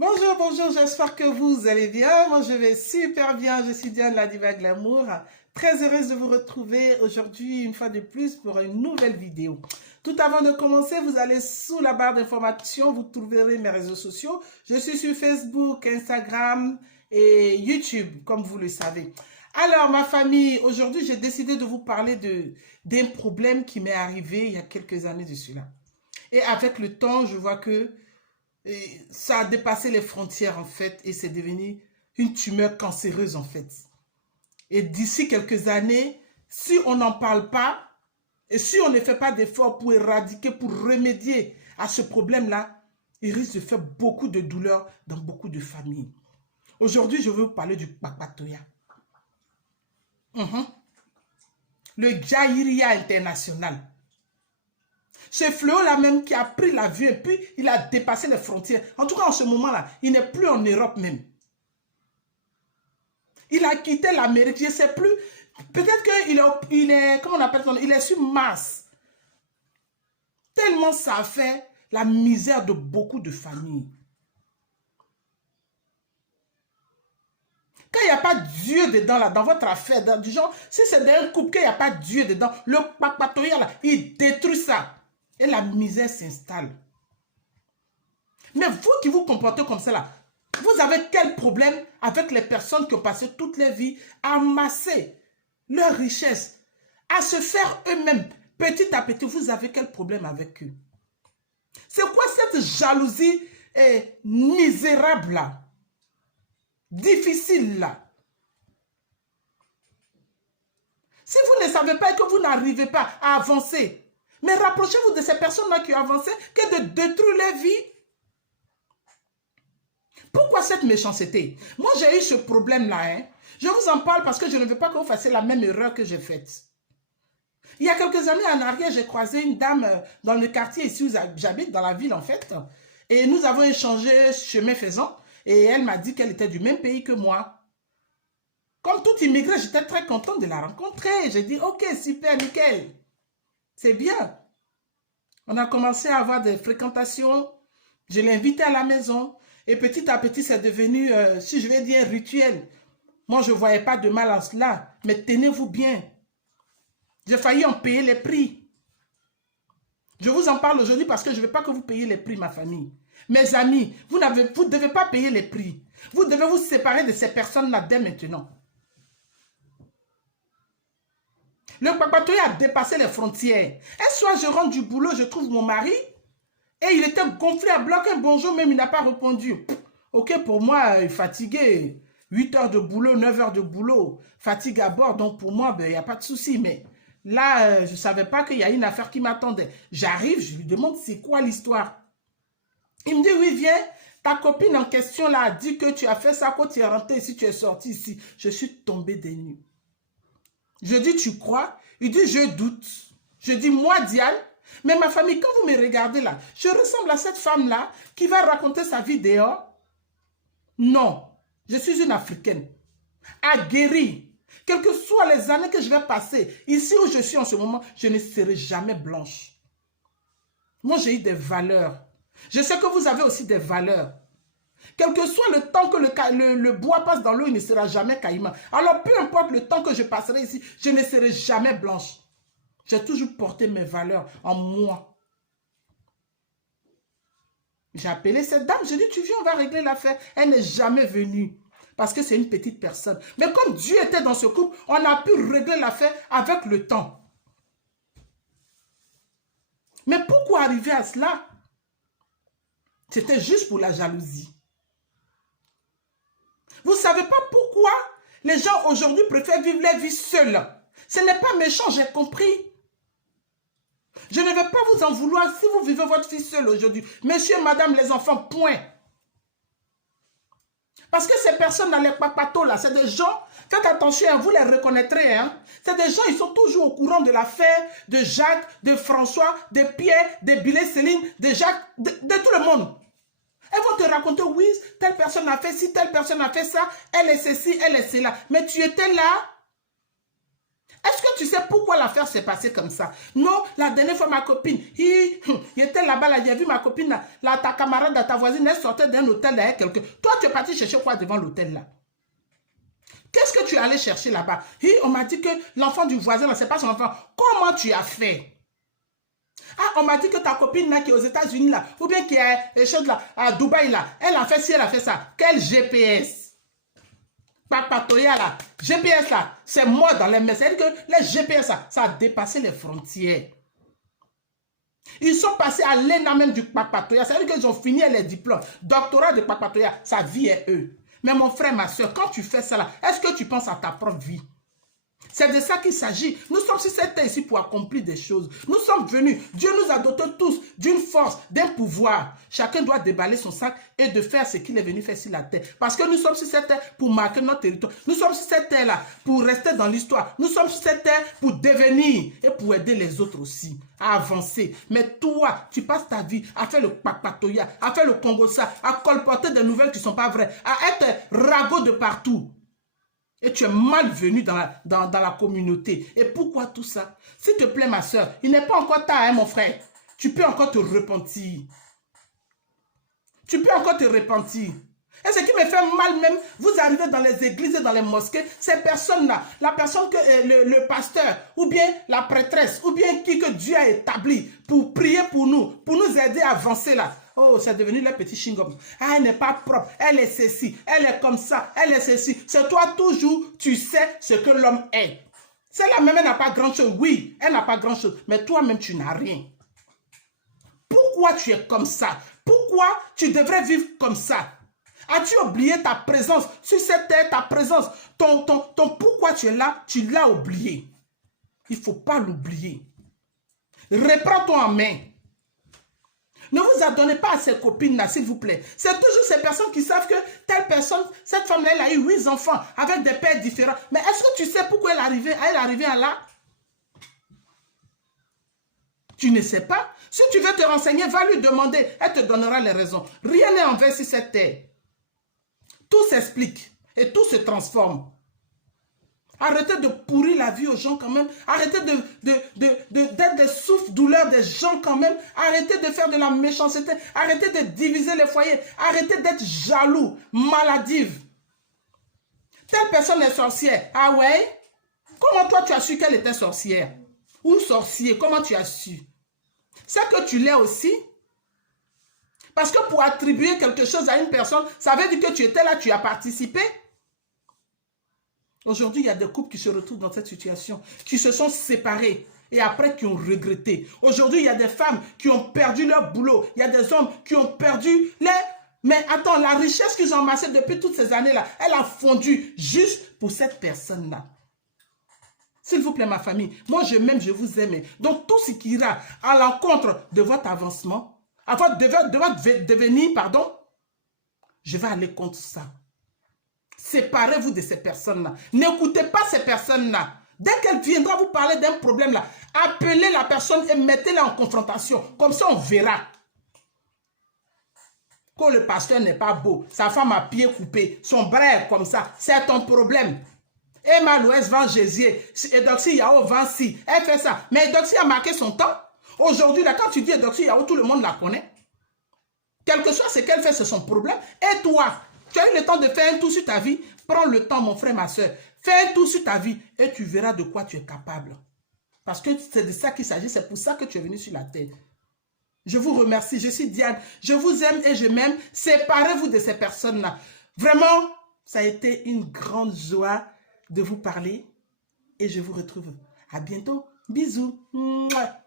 Bonjour, bonjour, j'espère que vous allez bien. Moi, je vais super bien. Je suis Diane, la diva glamour. Très heureuse de vous retrouver aujourd'hui, une fois de plus, pour une nouvelle vidéo. Tout avant de commencer, vous allez sous la barre d'information, vous trouverez mes réseaux sociaux. Je suis sur Facebook, Instagram et YouTube, comme vous le savez. Alors, ma famille, aujourd'hui, j'ai décidé de vous parler d'un problème qui m'est arrivé il y a quelques années de cela. Et avec le temps, je vois que ça a dépassé les frontières en fait et c'est devenu une tumeur cancéreuse en fait. Et d'ici quelques années, si on n'en parle pas et si on ne fait pas d'efforts pour éradiquer, pour remédier à ce problème-là, il risque de faire beaucoup de douleurs dans beaucoup de familles. Aujourd'hui, je veux vous parler du Kpakpatoya. Le Diarrhea international. Ce fléau-là même qui a pris l'avion et puis il a dépassé les frontières. En tout cas, en ce moment-là, il n'est plus en Europe même. Il a quitté l'Amérique, je ne sais plus. Peut-être qu'il est, comment on appelle ça, il est sur Mars. Tellement ça a fait la misère de beaucoup de familles. Quand il n'y a pas Dieu dedans, là, dans votre affaire, du genre, si c'est dans un couple qu'il n'y a pas Dieu dedans, le Kpakpatoya, là, il détruit ça. Et la misère s'installe. Mais vous qui vous comportez comme ça, là, vous avez quel problème avec les personnes qui ont passé toute leur vie à amasser leur richesse, à se faire eux-mêmes petit à petit? Vous avez quel problème avec eux? C'est quoi cette jalousie misérable là? Difficile là? Si vous ne savez pas et que vous n'arrivez pas à avancer, mais rapprochez-vous de ces personnes-là qui ont avancé que de détruire leur vie. Pourquoi cette méchanceté? Moi, j'ai eu ce problème-là. Je vous en parle parce que je ne veux pas que vous fassiez la même erreur que j'ai faite. Il y a quelques années en arrière, j'ai croisé une dame dans le quartier ici où j'habite, dans la ville en fait. Et nous avons échangé chemin faisant. Et elle m'a dit qu'elle était du même pays que moi. Comme tout immigré, j'étais très contente de la rencontrer. J'ai dit, ok, super, nickel. C'est bien. On a commencé à avoir des fréquentations. Je l'ai invitée à la maison. Et petit à petit, c'est devenu, si je vais dire, rituel. Moi, je ne voyais pas de mal en cela. Mais tenez-vous bien. J'ai failli en payer les prix. Je vous en parle aujourd'hui parce que je ne veux pas que vous payiez les prix, ma famille. Mes amis, vous ne devez pas payer les prix. Vous devez vous séparer de ces personnes-là dès maintenant. Le Kpakpatoya a dépassé les frontières. Un soir, je rentre du boulot, je trouve mon mari et il était gonflé à bloc. Un bonjour, même il n'a pas répondu. Ok, pour moi, fatigué. 8 heures de boulot, 9 heures de boulot. Fatigue à bord, donc pour moi, il n'y a pas de souci. Mais là, je ne savais pas qu'il y a une affaire qui m'attendait. J'arrive, je lui demande c'est quoi l'histoire. Il me dit, oui, viens. Ta copine en question là a dit que tu as fait ça quand tu es rentré ici, tu es sorti ici. Je suis tombée des nues. Je dis, tu crois? Il dit, je doute. Je dis, moi, Diane, mais ma famille, quand vous me regardez là, je ressemble à cette femme-là qui va raconter sa vie dehors. Non, je suis une Africaine, aguerrie. Quelles que soient les années que je vais passer, ici où je suis en ce moment, je ne serai jamais blanche. Moi, j'ai eu des valeurs. Je sais que vous avez aussi des valeurs. Quel que soit le temps que le bois passe dans l'eau, il ne sera jamais caïman. Alors, peu importe le temps que je passerai ici, je ne serai jamais blanche. J'ai toujours porté mes valeurs en moi. J'ai appelé cette dame, j'ai dit, tu viens, on va régler l'affaire. Elle n'est jamais venue parce que c'est une petite personne. Mais comme Dieu était dans ce couple, on a pu régler l'affaire avec le temps. Mais pourquoi arriver à cela? C'était juste pour la jalousie. Vous ne savez pas pourquoi les gens aujourd'hui préfèrent vivre leur vie seuls. Ce n'est pas méchant, j'ai compris. Je ne vais pas vous en vouloir si vous vivez votre vie seule aujourd'hui. Monsieur, madame, les enfants, point. Parce que ces personnes-là, les papatos là, c'est des gens, faites attention, vous les reconnaîtrez. Hein? C'est des gens, ils sont toujours au courant de l'affaire de Jacques, de François, de Pierre, de Billy Céline, de Jacques, de tout le monde. Elles vont te raconter, oui, telle personne a fait ci, telle personne a fait ça, elle est ceci, elle est cela. Mais tu étais là. Est-ce que tu sais pourquoi l'affaire s'est passée comme ça? Non, la dernière fois, ma copine, il était là-bas, là, j'ai vu ma copine, là, ta camarade, ta voisine, elle sortait d'un hôtel derrière quelqu'un. Toi, tu es parti chercher quoi devant l'hôtel, là? Qu'est-ce que tu es allé chercher là-bas? On m'a dit que l'enfant du voisin, ce n'est pas son enfant. Comment tu as fait? Ah, on m'a dit que ta copine là, qui est aux États-Unis, là, ou bien qui est là, à Dubaï, là, elle a fait ci, elle a fait ça. Quel GPS? Papatoya là, GPS là, c'est moi dans les messages. C'est-à-dire que les GPS là, ça a dépassé les frontières. Ils sont passés à l'ENA même du Papatoya. C'est-à-dire qu'ils ont fini les diplômes. Doctorat de Papatoya, sa vie est eux. Mais mon frère, ma soeur, quand tu fais ça là, est-ce que tu penses à ta propre vie? C'est de ça qu'il s'agit. Nous sommes sur cette terre ici pour accomplir des choses. Nous sommes venus. Dieu nous a dotés tous d'une force, d'un pouvoir. Chacun doit déballer son sac et de faire ce qu'il est venu faire sur la terre. Parce que nous sommes sur cette terre pour marquer notre territoire. Nous sommes sur cette terre-là pour rester dans l'histoire. Nous sommes sur cette terre pour devenir et pour aider les autres aussi à avancer. Mais toi, tu passes ta vie à faire le papatoya, à faire le congossa, à colporter des nouvelles qui ne sont pas vraies, à être ragot de partout. Et tu es malvenu dans la communauté. Et pourquoi tout ça? S'il te plaît, ma soeur, il n'est pas encore tard, hein, mon frère. Tu peux encore te repentir. Tu peux encore te repentir. Et ce qui me fait mal même, vous arrivez dans les églises et dans les mosquées, ces personnes-là, la personne que le pasteur, ou bien la prêtresse, ou bien qui que Dieu a établi pour prier pour nous aider à avancer là. Oh, c'est devenu le petit chewing-gum. Ah, elle n'est pas propre, elle est ceci, elle est comme ça, elle est ceci. C'est toi toujours, tu sais ce que l'homme est. Celle-là même, elle n'a pas grand-chose. Oui, elle n'a pas grand-chose, mais toi-même, tu n'as rien. Pourquoi tu es comme ça? Pourquoi tu devrais vivre comme ça? As-tu oublié ta présence sur cette terre, ta présence, ton pourquoi tu es là, tu l'as oublié. Il ne faut pas l'oublier. Reprends-toi en main. Ne vous adonnez pas à ces copines-là, s'il vous plaît. C'est toujours ces personnes qui savent que telle personne, cette femme-là, elle a eu 8 enfants avec des pères différents. Mais est-ce que tu sais pourquoi elle est arrivée à là? Tu ne sais pas. Si tu veux te renseigner, va lui demander. Elle te donnera les raisons. Rien n'est envers sur cette terre. Tout s'explique et tout se transforme. Arrêtez de pourrir la vie aux gens quand même. Arrêtez d'être des souffres-douleurs des gens quand même. Arrêtez de faire de la méchanceté. Arrêtez de diviser les foyers. Arrêtez d'être jaloux, maladive. Telle personne est sorcière. Ah ouais? Comment toi tu as su qu'elle était sorcière? Ou sorcier? Comment tu as su? C'est que tu l'es aussi. Parce que pour attribuer quelque chose à une personne, ça veut dire que tu étais là, tu as participé. Aujourd'hui, il y a des couples qui se retrouvent dans cette situation, qui se sont séparés et après qui ont regretté. Aujourd'hui, il y a des femmes qui ont perdu leur boulot. Il y a des hommes qui ont perdu les... Mais attends, la richesse qu'ils ont amassée depuis toutes ces années-là, elle a fondu juste pour cette personne-là. S'il vous plaît, ma famille, moi je m'aime, je vous aime. Donc tout ce qui ira à l'encontre de votre avancement, de votre devenir, pardon, je vais aller contre ça. Séparez-vous de ces personnes-là. N'écoutez pas ces personnes-là. Dès qu'elle viendra vous parler d'un problème-là, appelez la personne et mettez-la en confrontation. Comme ça, on verra. Quand le pasteur n'est pas beau, sa femme a pied coupé, son bras est comme ça, c'est ton problème. Emma Louès vend Jésus, Edoxy Yao vend si, elle fait ça. Mais Edoxy a marqué son temps. Aujourd'hui, quand tu dis Edoxy Yao, tout le monde la connaît. Quel que soit ce qu'elle fait, c'est son problème. Et toi, tu as eu le temps de faire un tour sur ta vie. Prends le temps, mon frère, ma soeur. Fais un tour sur ta vie et tu verras de quoi tu es capable. Parce que c'est de ça qu'il s'agit. C'est pour ça que tu es venu sur la terre. Je vous remercie. Je suis Diane. Je vous aime et je m'aime. Séparez-vous de ces personnes-là. Vraiment, ça a été une grande joie de vous parler. Et je vous retrouve. À bientôt. Bisous. Mouah.